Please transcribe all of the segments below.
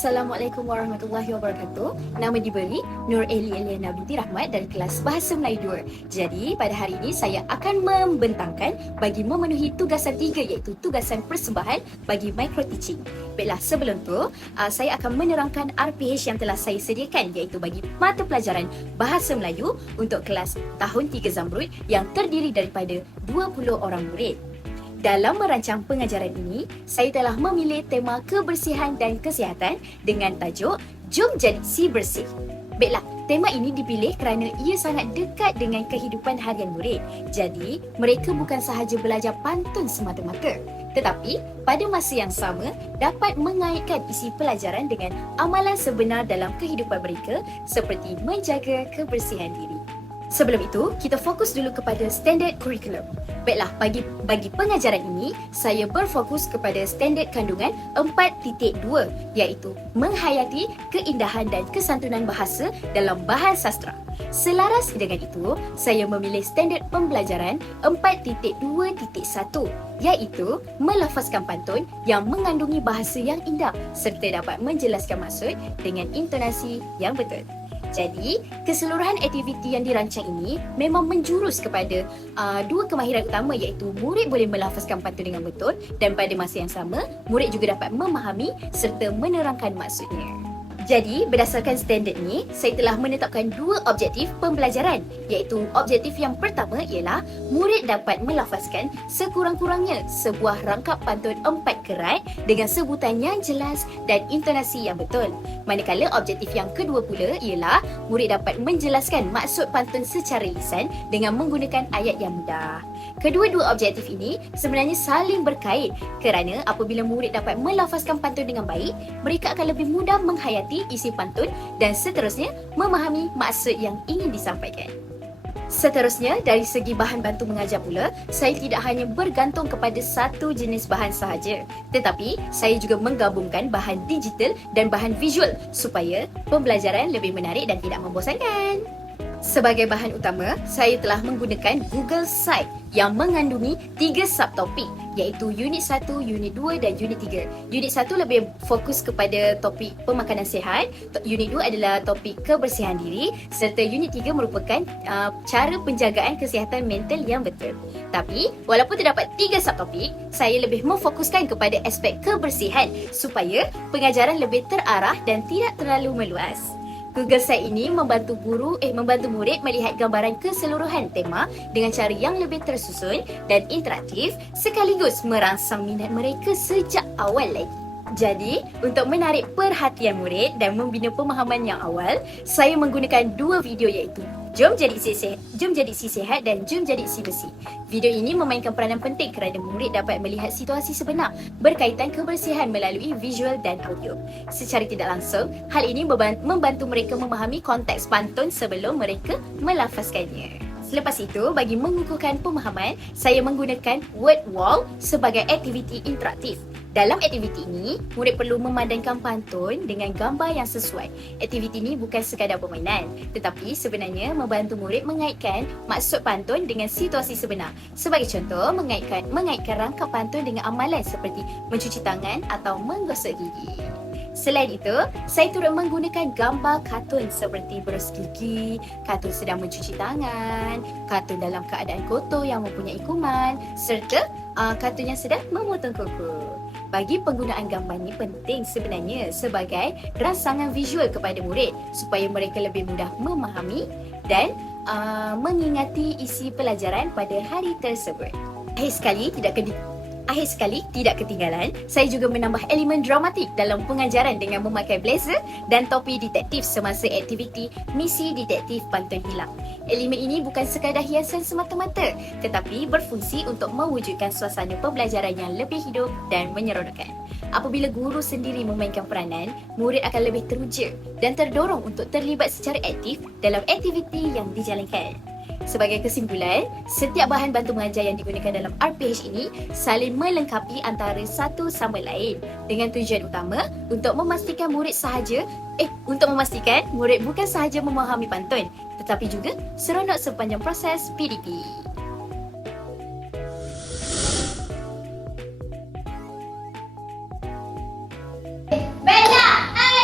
Assalamualaikum warahmatullahi wabarakatuh. Nama diberi Nur Eli Eliana binti Rahmat dari kelas Bahasa Melayu 2. Jadi pada hari ini saya akan membentangkan bagi memenuhi tugasan 3 iaitu tugasan persembahan bagi micro teaching. Baiklah, sebelum tu saya akan menerangkan RPH yang telah saya sediakan iaitu bagi mata pelajaran Bahasa Melayu untuk kelas tahun 3 Zamrud yang terdiri daripada 20 orang murid. Dalam merancang pengajaran ini, saya telah memilih tema kebersihan dan kesihatan dengan tajuk Jom Jadi Si Bersih. Baiklah, tema ini dipilih kerana ia sangat dekat dengan kehidupan harian murid. Jadi, mereka bukan sahaja belajar pantun semata-mata, tetapi pada masa yang sama dapat mengaitkan isi pelajaran dengan amalan sebenar dalam kehidupan mereka seperti menjaga kebersihan diri. Sebelum itu, kita fokus dulu kepada standard kurikulum. Baiklah, bagi pengajaran ini, saya berfokus kepada standard kandungan 4.2 iaitu menghayati keindahan dan kesantunan bahasa dalam bahan sastra. Selaras dengan itu, saya memilih standard pembelajaran 4.2.1 iaitu melafazkan pantun yang mengandungi bahasa yang indah serta dapat menjelaskan maksud dengan intonasi yang betul. Jadi, keseluruhan aktiviti yang dirancang ini memang menjurus kepada dua kemahiran utama iaitu murid boleh melafazkan pantun dengan betul dan pada masa yang sama, murid juga dapat memahami serta menerangkan maksudnya. Jadi, berdasarkan standard ni, saya telah menetapkan dua objektif pembelajaran iaitu objektif yang pertama ialah murid dapat melafazkan sekurang-kurangnya sebuah rangkap pantun 4 kerat dengan sebutan yang jelas dan intonasi yang betul. Manakala objektif yang kedua pula ialah murid dapat menjelaskan maksud pantun secara lisan dengan menggunakan ayat yang mudah. Kedua-dua objektif ini sebenarnya saling berkait kerana apabila murid dapat melafazkan pantun dengan baik, mereka akan lebih mudah menghayati isi pantun dan seterusnya memahami maksud yang ingin disampaikan. Seterusnya, dari segi bahan bantu mengajar pula, saya tidak hanya bergantung kepada satu jenis bahan sahaja, tetapi saya juga menggabungkan bahan digital dan bahan visual supaya pembelajaran lebih menarik dan tidak membosankan. Sebagai bahan utama, saya telah menggunakan Google Site yang mengandungi 3 subtopik iaitu Unit 1, Unit 2 dan Unit 3. Unit 1 lebih fokus kepada topik pemakanan sihat, Unit 2 adalah topik kebersihan diri serta Unit 3 merupakan cara penjagaan kesihatan mental yang betul. Tapi, walaupun terdapat 3 subtopik, saya lebih memfokuskan kepada aspek kebersihan supaya pengajaran lebih terarah dan tidak terlalu meluas. Google Site ini membantu murid melihat gambaran keseluruhan tema dengan cara yang lebih tersusun dan interaktif sekaligus merangsang minat mereka sejak awal lagi. Jadi, untuk menarik perhatian murid dan membina pemahaman yang awal, saya menggunakan dua video iaitu Jom Jadi Si Sihat dan Jom Jadi Si Bersih. Video ini memainkan peranan penting kerana murid dapat melihat situasi sebenar berkaitan kebersihan melalui visual dan audio. Secara tidak langsung, hal ini membantu mereka memahami konteks pantun sebelum mereka melafazkannya. Selepas itu, bagi mengukuhkan pemahaman, saya menggunakan word wall sebagai aktiviti interaktif. Dalam aktiviti ini, murid perlu memandangkan pantun dengan gambar yang sesuai. Aktiviti ini bukan sekadar permainan, tetapi sebenarnya membantu murid mengaitkan maksud pantun dengan situasi sebenar. Sebagai contoh, mengaitkan rangkap pantun dengan amalan seperti mencuci tangan atau menggosok gigi. Selain itu, saya turut menggunakan gambar kartun seperti berus gigi, kartun sedang mencuci tangan, kartun dalam keadaan kotor yang mempunyai kuman, serta kartun yang sedang memotong kuku. Bagi penggunaan gambar ini penting sebenarnya sebagai rangsangan visual kepada murid supaya mereka lebih mudah memahami dan mengingati isi pelajaran pada hari tersebut. Akhir sekali, tidak ketinggalan, saya juga menambah elemen dramatik dalam pengajaran dengan memakai blazer dan topi detektif semasa aktiviti misi detektif pantun hilang. Elemen ini bukan sekadar hiasan semata-mata, tetapi berfungsi untuk mewujudkan suasana pembelajaran yang lebih hidup dan menyeronokkan. Apabila guru sendiri memainkan peranan, murid akan lebih teruja dan terdorong untuk terlibat secara aktif dalam aktiviti yang dijalankan. Sebagai kesimpulan, setiap bahan bantu mengajar yang digunakan dalam RPH ini saling melengkapi antara satu sama lain dengan tujuan utama untuk memastikan murid bukan sahaja memahami pantun tetapi juga seronok sepanjang proses PDP. Bella, ayo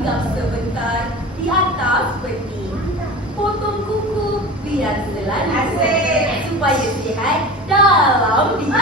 hinggap sebentar di atas peti. Potong kuku biar selalu supaya sihat dalam diri.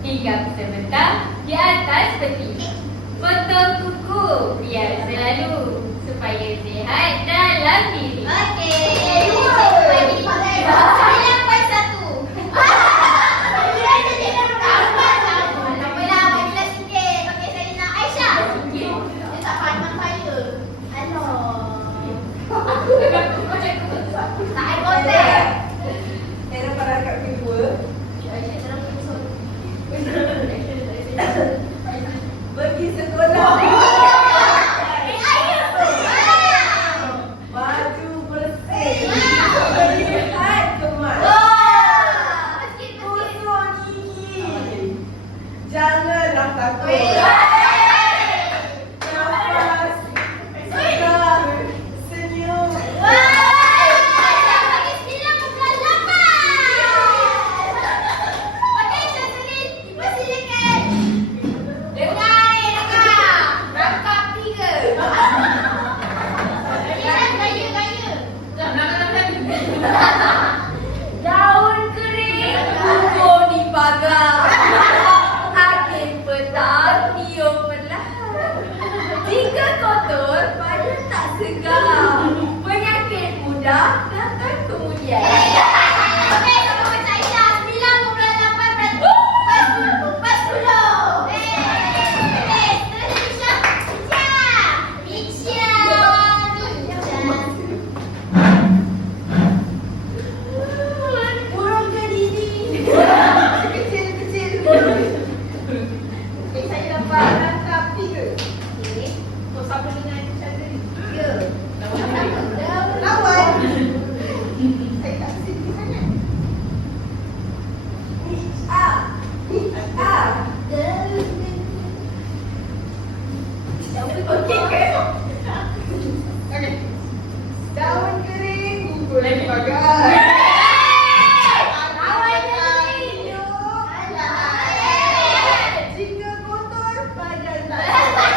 Hinggap sebentar di atas peti. Potong kuku biar selalu supaya sihat dalam diri. Pergi sekolah. Baju bersih. Lihat kemas. Kusuk gigi. Janganlah takut. Nafas. Segar. Senyum. Daun kering tumbuh di pagar. Angin petang tiup perlahan. Jika kotor, badan tak segar. Penyakit mudah datang kemudian. Daun kering gugur di pagar. Jika kotor, badan tak segar.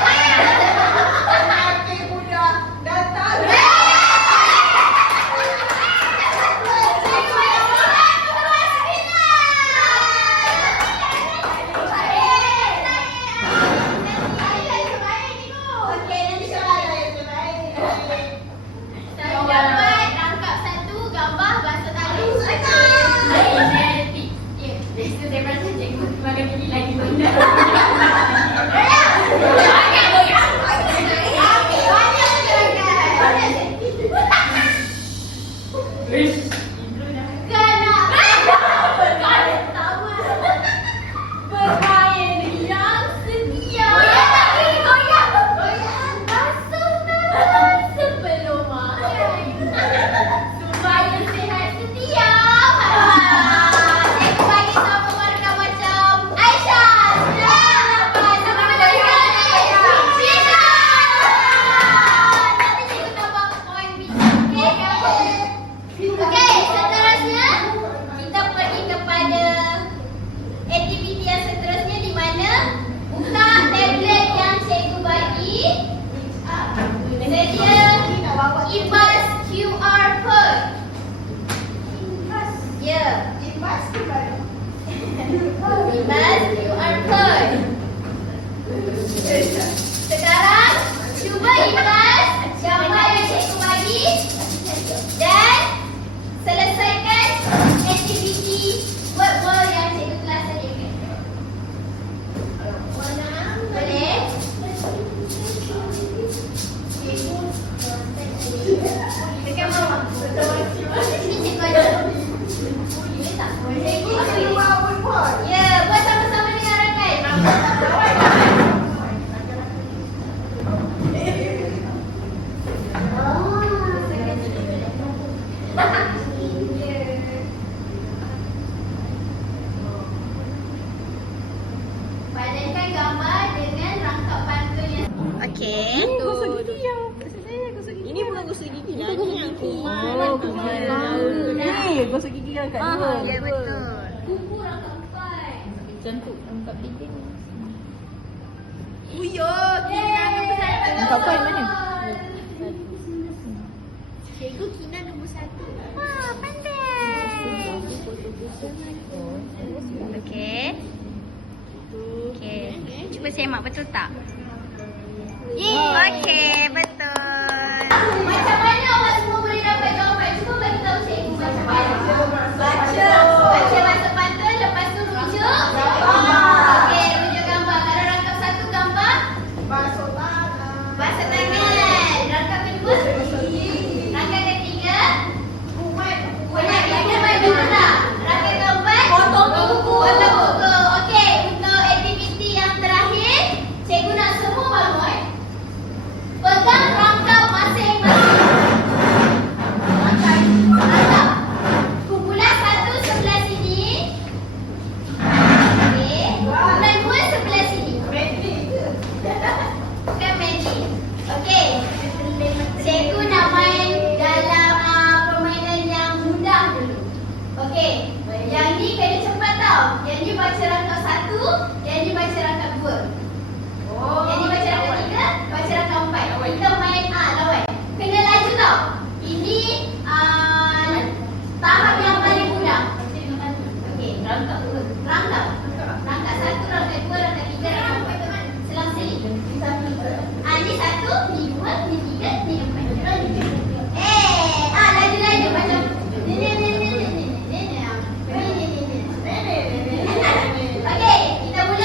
Penyakit mudah datang. Okey, seterusnya kita pergi kepada aktiviti yang seterusnya di mana buka tablet yang cikgu bagi. Sedia imbas QR code. Ya, Imbas tu baru. imbas QR code. Sekarang cuba imbas gambar yang cikgu bagi dan selesaikan aktiviti word yang cikgu telah sediakan. Boleh? Dekat bawah. Sini cikgu ada. Boleh tak? Cikgu buat buat. Ya, buat sama-sama dengan rakan. Padankan gambar dengan rangkap pantun yang okey. Ini bukan gosok gigi. Ini yang kuman. Ni gosok gigi yang kat dua. Ya betul. Kuku rangkap empat. Cantik angkat gigi ni. Uyo, Kina nombor satu. Rangkap empat mana? Cikgu Kina nombor satu. Wah, pandai. Okey. Okey. Cuba semak betul tak? Okey, betul. Macam mana awak semua boleh dapat jawapan? Cuba bagi tahu cikgu macam mana. Baca masa pantun, lepas tu rujuk. Okey, rujuk gambar. Kalau rangkap satu gambar, Basuh tangan. basuh tangan. Rangkap kedua, rangkap ketiga, boleh kita main dulu tak? Rangkap keempat, potong kuku. Potong kuku. Okey, untuk aktiviti yang terakhir, cikgu nak semua bangun. Pegang rangkap masing-masing. Rangkap. Kumpulan satu sebelah sini. Okey. Kumpulan dua sebelah sini. Bukan magic. Okey. Cikgu nak main dalam permainan yang mudah dulu. Okey. Yang ni kena cepat tau. Yang ni baca rangkap satu, yang ni baca rangkap dua. Yang ni baca rangkap tiga, baca rangkap empat. Kita main lawan. Kena laju tau. Ini tahap yang paling mudah. Okey, rangkap dua. Rangkap. Rangkap satu, rangkap dua, rangkap tiga, rangkap empat. Selang sini. Ni satu, ni dua, ni tiga, ni empat. Laju-laju macam Okey, kita mula.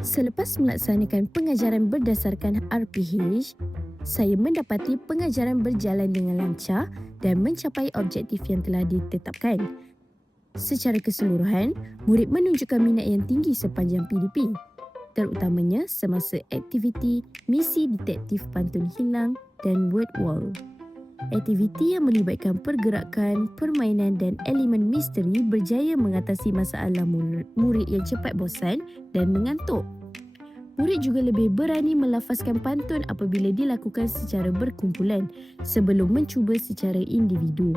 Selepas melaksanakan pengajaran berdasarkan RPH, saya mendapati pengajaran berjalan dengan lancar dan mencapai objektif yang telah ditetapkan. Secara keseluruhan, murid menunjukkan minat yang tinggi sepanjang PDP, terutamanya semasa aktiviti misi detektif pantun hilang dan word wall. Aktiviti yang melibatkan pergerakan, permainan dan elemen misteri berjaya mengatasi masalah murid yang cepat bosan dan mengantuk. Murid juga lebih berani melafazkan pantun apabila dilakukan secara berkumpulan sebelum mencuba secara individu.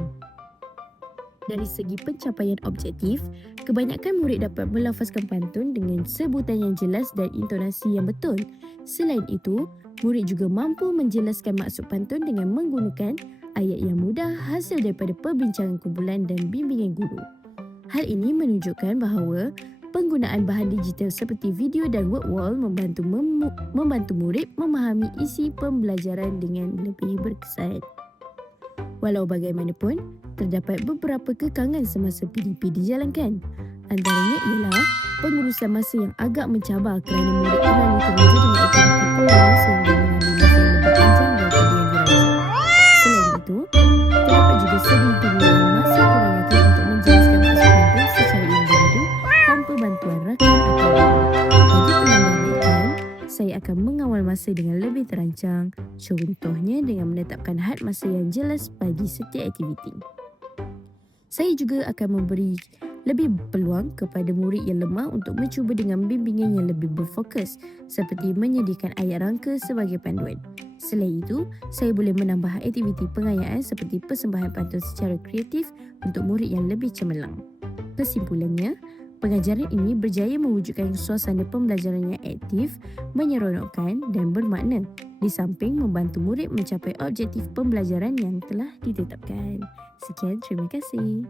Dari segi pencapaian objektif, kebanyakan murid dapat melafazkan pantun dengan sebutan yang jelas dan intonasi yang betul. Selain itu, murid juga mampu menjelaskan maksud pantun dengan menggunakan ayat yang mudah hasil daripada perbincangan kumpulan dan bimbingan guru. Hal ini menunjukkan bahawa penggunaan bahan digital seperti video dan word wall membantu murid memahami isi pembelajaran dengan lebih berkesan. Walau bagaimanapun, terdapat beberapa kekangan semasa PDP dijalankan. Antaranya ialah pengurusan masa yang agak mencabar kerana murid terlalu teruja dengan aktiviti pengurusan sehingga mengambil masa yang lebih panjang daripada yang dirancang. Selain itu, terdapat juga segelintir masa kurang nyata untuk menjelaskan maksud pantun secara individu tanpa bantuan rakan atau guru. Bagi penambahbaikan, saya akan mengawal masa dengan lebih terancang, contohnya dengan menetapkan had masa yang jelas bagi setiap aktiviti. Saya juga akan memberi lebih peluang kepada murid yang lemah untuk mencuba dengan bimbingan yang lebih berfokus seperti menyediakan ayat rangka sebagai panduan. Selain itu, saya boleh menambah aktiviti pengayaan seperti persembahan pantun secara kreatif untuk murid yang lebih cemerlang. Kesimpulannya, pengajaran ini berjaya mewujudkan suasana pembelajaran yang aktif, menyeronokkan dan bermakna di samping membantu murid mencapai objektif pembelajaran yang telah ditetapkan. Sekian, terima kasih.